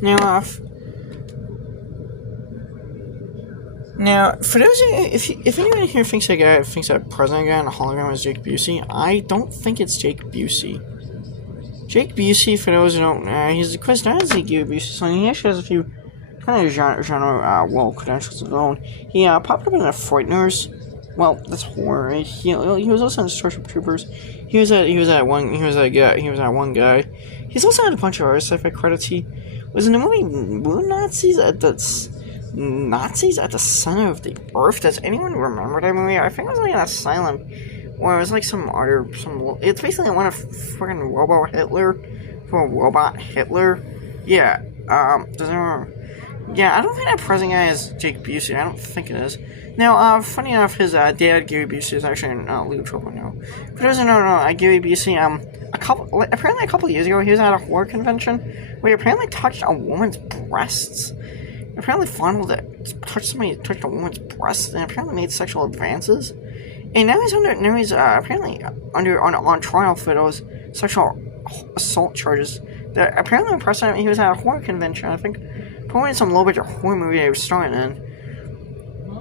Now, for those of you, if anyone here thinks that president guy in the hologram is Jake Busey, I don't think it's Jake Busey. Jake Busey, for those who don't know, he's of course not Jake Busey, so he actually has a few kind of genre credentials of his own. He popped up in the Frighteners. Well, that's horror. He was also in Starship Troopers. He was that one guy. He's also had a bunch of other sci-fi credits. He was in the movie Moon Nazis at the center of the Earth. Does anyone remember that movie? I think it was like an asylum, or it was like it's basically one of freaking Robot Hitler. Yeah. Does anyone? Yeah, I don't think that present guy is Jake Busey. I don't think it is. Now, funny enough, his dad, Gary Busey, is actually in legal trouble now. For those who don't know, Gary Busey, apparently a couple years ago, he was at a horror convention where he apparently touched a woman's breasts. Apparently fondled it, touched a woman's breasts, and apparently made sexual advances. And now he's apparently on trial for those sexual assault charges. That apparently the person he was at a horror convention, I think, probably some low-budget horror movie they were starring in,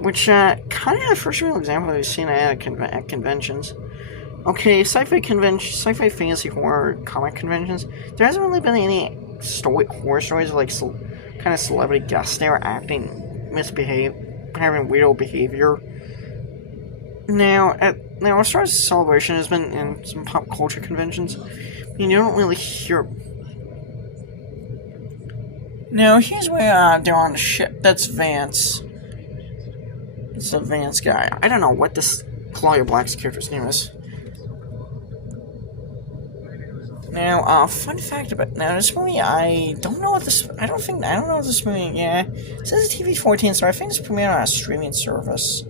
which kind of the first real example we've seen at conventions. Okay, sci-fi fantasy horror comic conventions. There hasn't really been any horror stories like kind of celebrity guests there acting having weirdo behavior. Now, as far as Celebration has been in some pop culture conventions, you don't really hear. Now, here's where they're on the ship. That's Vance. It's the Vance guy. I don't know what this Claudia Black's character's name is. Now, fun fact about this movie, I don't know what this movie, yeah. It says TV-14, so I think it's premiered on a streaming service.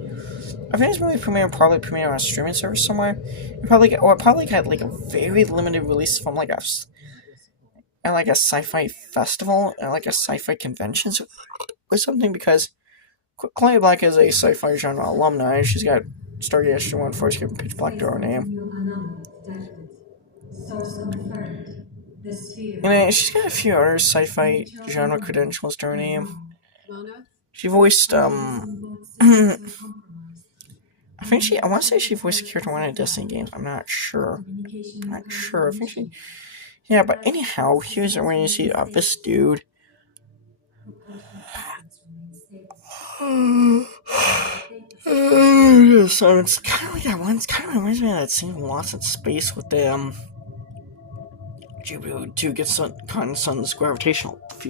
I think this movie probably premiered on a streaming service somewhere. It probably got like a very limited release from like a sci-fi festival, and like a sci-fi convention or something, because Claudia Black is a sci-fi genre alumni. She's got Stargate SG-1, First Given Pitch Black to her name. And she's got a few other sci-fi genre credentials to her name. She voiced, I want to say she voiced a character in one of the Destiny games. I'm not sure. I think she... Yeah, but anyhow, here's where you see this dude. So it's kind of like that one. It kind of reminds me of that scene Lost in Space with the Jupiter 2 gets caught in the sun's gravitational field.